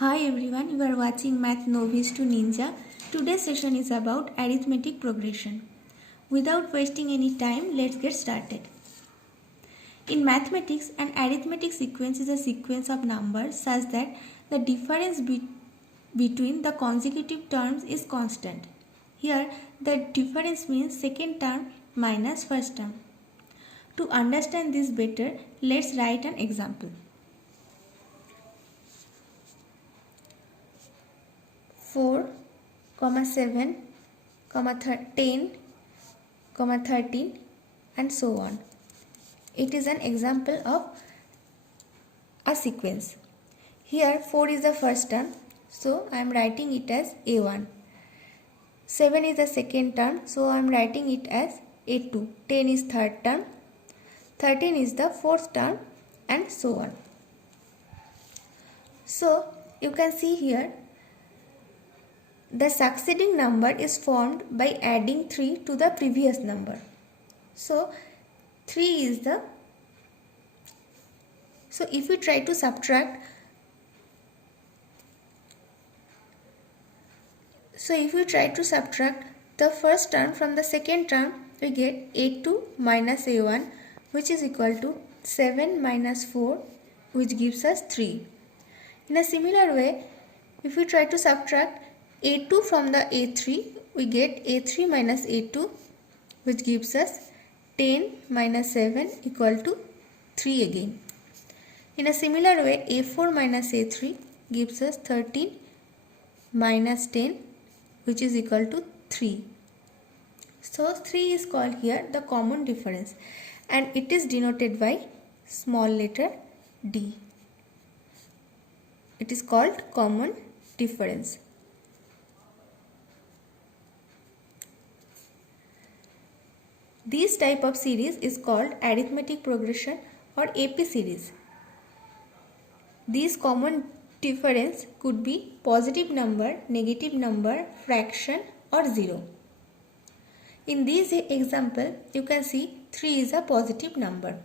Hi everyone, you are watching Math Novice to Ninja. Today's session is about arithmetic progression. Without wasting any time, let's get started. In mathematics, an arithmetic sequence is a sequence of numbers such that the difference between the consecutive terms is constant. Here, the difference means second term minus first term. To understand this better, let's write an example. 4, 7, 10, 13 and so on. It is an example of a sequence. Here 4 is the first term, so I am writing it as A1. 7 is the second term, so I am writing it as A2. 10 is third term, 13 is the fourth term and so on. So you can see here the succeeding number is formed by adding 3 to the previous number. So 3 is the, so if you try to subtract, the first term from the second term, we get A2 minus A1, which is equal to 7 minus 4, which gives us 3. In a similar way, if we try to subtract A2 from the A3, we get A3 minus A2, which gives us 10 minus 7 equal to 3 again. In a similar way, A4 minus A3 gives us 13 minus 10, which is equal to 3. So 3 is called here the common difference, and it is denoted by small letter d. It is called common difference. This type of series is called arithmetic progression or AP series. These common difference could be positive number, negative number, fraction or 0. In this example, you can see 3 is a positive number.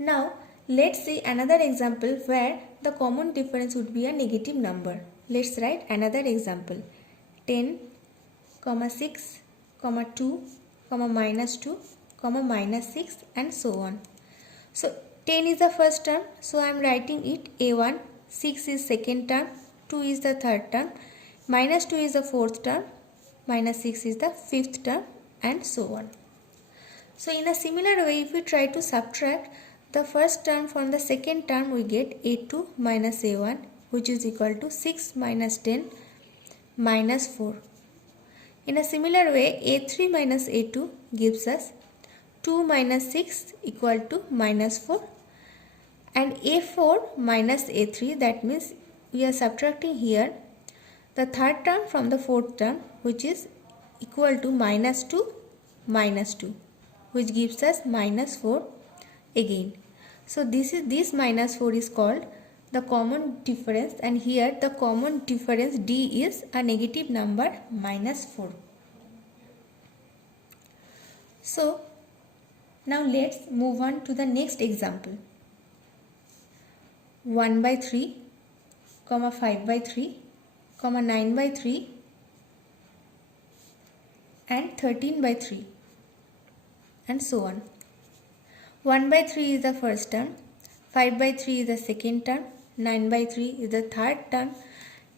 Now, let's see another example where the common difference would be a negative number. Let's write another example. 10, 6, 2, minus 2, minus 6 and so on. So 10 is the first term, so I am writing it A1, 6 is second term, 2 is the third term, minus 2 is the fourth term, minus 6 is the fifth term and so on. So in a similar way, if we try to subtract the first term from the second term, we get A2 minus A1, which is equal to 6 minus 10 minus 4. In a similar way, A3 minus A2 gives us 2 minus 6 equal to minus 4, and A4 minus A3, that means we are subtracting here the third term from the fourth term, which is equal to minus 2, which gives us minus 4 again. So this minus 4 is called the common difference, and here the common difference D is a negative number minus 4. So now let's move on to the next example. 1 by 3, 5 by 3, 9 by 3 and 13 by 3 and so on. 1 by 3 is the first term, 5 by 3 is the second term, 9 by 3 is the third term,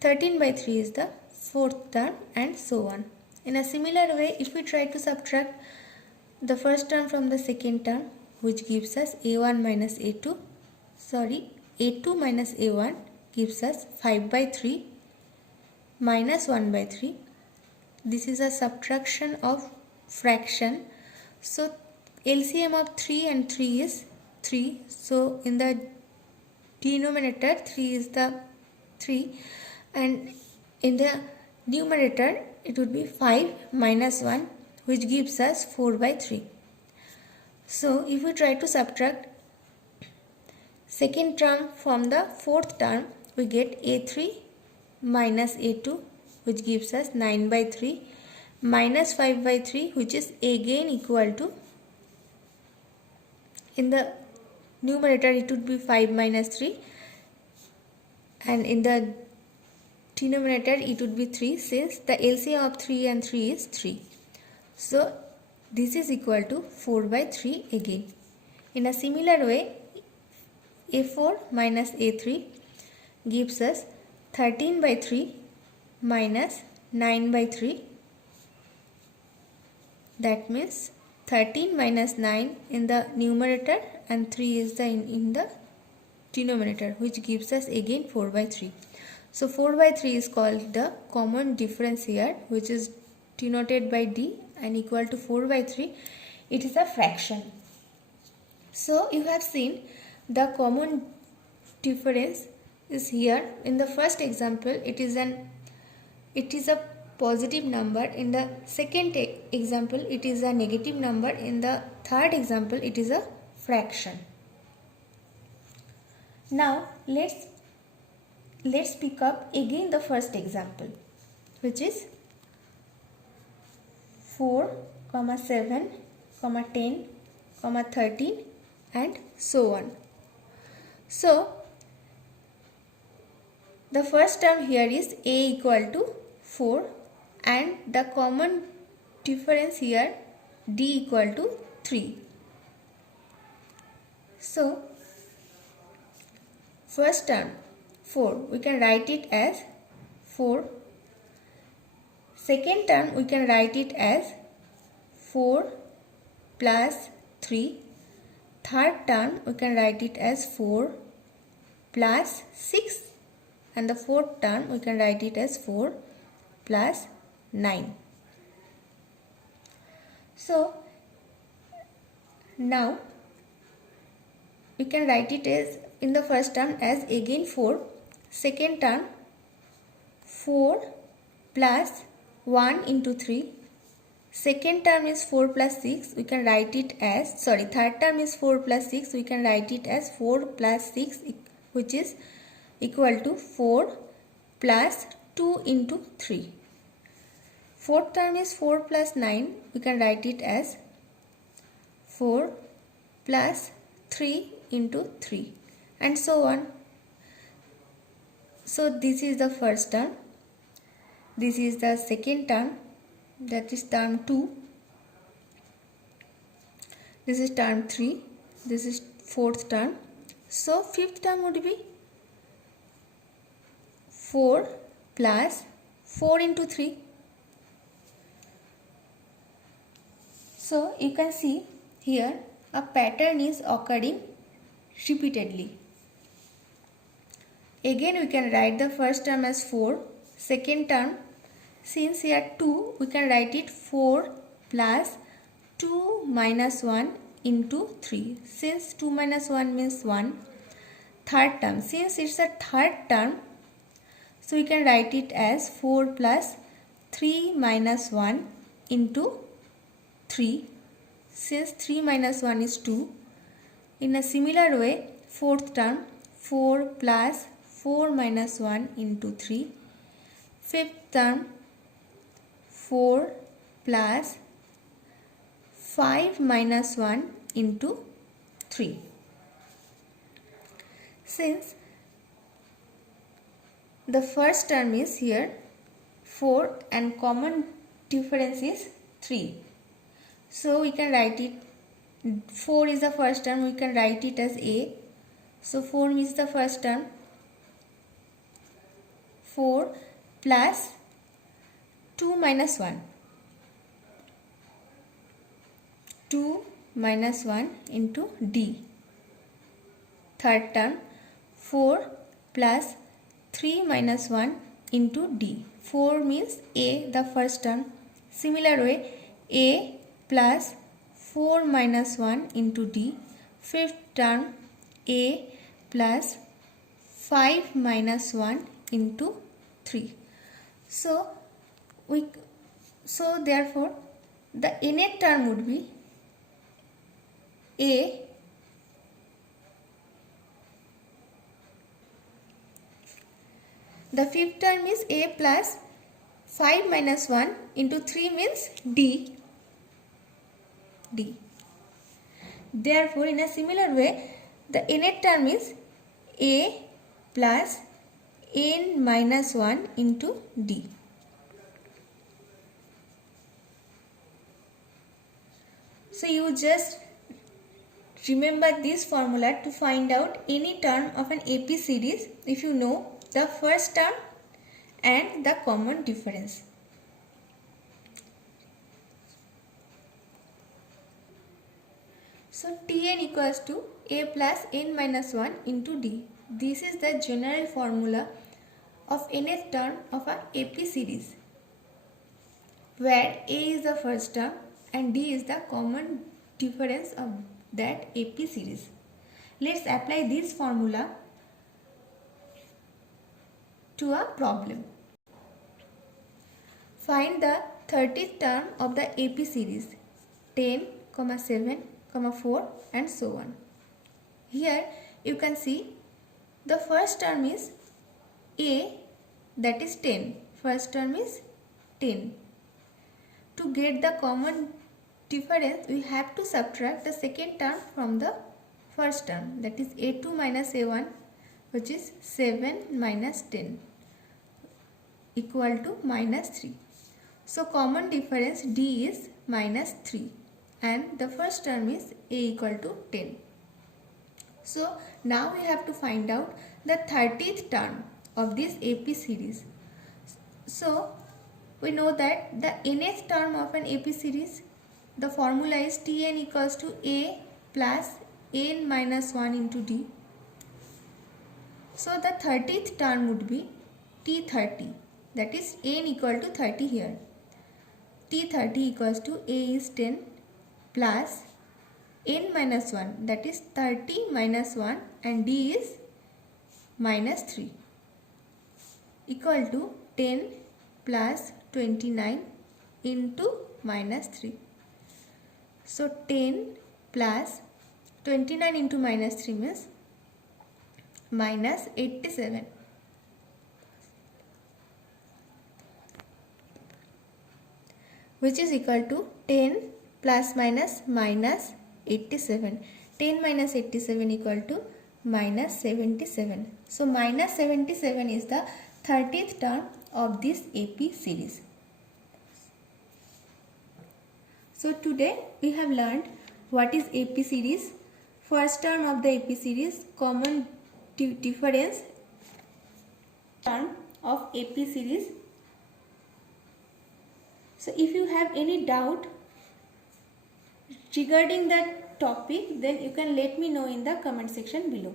13 by 3 is the fourth term and so on. In a similar way, if we try to subtract the first term from the second term, which gives us A1 minus A2, A2 minus A1 gives us 5 by 3 minus 1 by 3. This is a subtraction of fraction. So LCM of 3 and 3 is 3. So in the denominator 3 is the 3, and in the numerator it would be 5 minus 1, which gives us 4 by 3. So if we try to subtract second term from the fourth term, we get A3 minus A2, which gives us 9 by 3 minus 5 by 3, which is again equal to, in the numerator it would be 5 minus 3, and in the denominator it would be 3, since the LCM of 3 and 3 is 3. So this is equal to 4 by 3 again. In a similar way, A4 minus A3 gives us 13 by 3 minus 9 by 3. That means 13 minus 9 in the numerator and 3 is in the denominator, which gives us again 4 by 3. So 4 by 3 is called the common difference here, which is denoted by D and equal to 4 by 3. It is a fraction. So you have seen the common difference is here. In the first example it is a positive number. In the second example it is a negative number. In the third example it is a fraction. Now let's pick up again the first example, which is 4, 7, 10, 13 and so on. So the first term here is A equal to 4 and the common difference here D equal to 3. So first term 4, we can write it as 4. Second term we can write it as 4 plus 3. Third term we can write it as 4 plus 6, and the fourth term we can write it as 4 plus 9. So now we can write it as in the first term as again 4, second term 4 plus 1 into 3, second term is 4 plus 6, we can write it as, third term is 4 plus 6, we can write it as 4 plus 6, which is equal to 4 plus 2 into 3. Fourth term is 4 plus 9, we can write it as 4 plus 3 into 3 and so on. So this is the first term, this is the second term, that is term 2, this is term 3, this is fourth term. So fifth term would be 4 plus 4 into 3. So you can see here a pattern is occurring repeatedly. Again we can write the first term as 4, second term, since here 2, we can write it 4 plus 2 minus 1 into 3, since 2 minus 1 means 1. Third term, since it's a third term, so we can write it as 4 plus 3 minus 1 into 3, since 3 minus 1 is 2. In a similar way, fourth term 4 plus 4 minus 1 into 3. Fifth term 4 plus 5 minus 1 into 3. Since the first term is here 4 and common difference is 3. So we can write it, 4 is the first term, we can write it as A. So 4 is the first term, 4 plus 2 minus 1, 2 minus 1 into D. Third term 4 plus 3 minus 1 into D. 4 means A, the first term. Similar way, A plus 4 minus 1 into D. Fifth term A plus 5 minus 1 into 3. So therefore the nth term would be A the fifth term is A plus 5 minus 1 into 3 means D. Therefore in a similar way the nth term is A plus n minus 1 into d. So you just remember this formula to find out any term of an AP series if you know the first term and the common difference. So Tn equals to a plus n minus 1 into d. This is the general formula of nth term of an AP series, where a is the first term and d is the common difference of that AP series. Let's apply this formula to a problem. Find the 30th term of the AP series 10, 7, 4 and so on. Here you can see the first term is a, that is 10. First term is 10. To get the common difference, we have to subtract the second term from the first term, that is a2 minus a1, which is 7 minus 10 equal to minus 3. So common difference d is minus 3 and the first term is a equal to 10. So now we have to find out the 30th term of this AP series. So we know that the nth term of an AP series, the formula is Tn equals to a plus n minus 1 into d. So the 30th term would be T30, that is n equal to 30 here. T30 equals to a is 10 plus n minus 1, that is 30 minus 1 and d is minus 3 equal to 10 plus 29 into minus 3. So 10 plus 29 into minus 3 means minus 87. Which is equal to 10 plus minus minus 87. 10 minus 87 equal to minus 77. So minus 77 is the 30th term of this AP series. So today we have learned what is AP series, first term of the AP series, common difference term of AP series. So if you have any doubt regarding that topic, then you can let me know in the comment section below.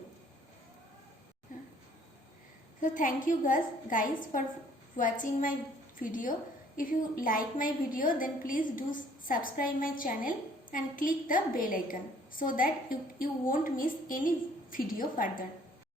So thank you guys for watching my video. If you like my video, then please do subscribe my channel and click the bell icon so that you won't miss any video further.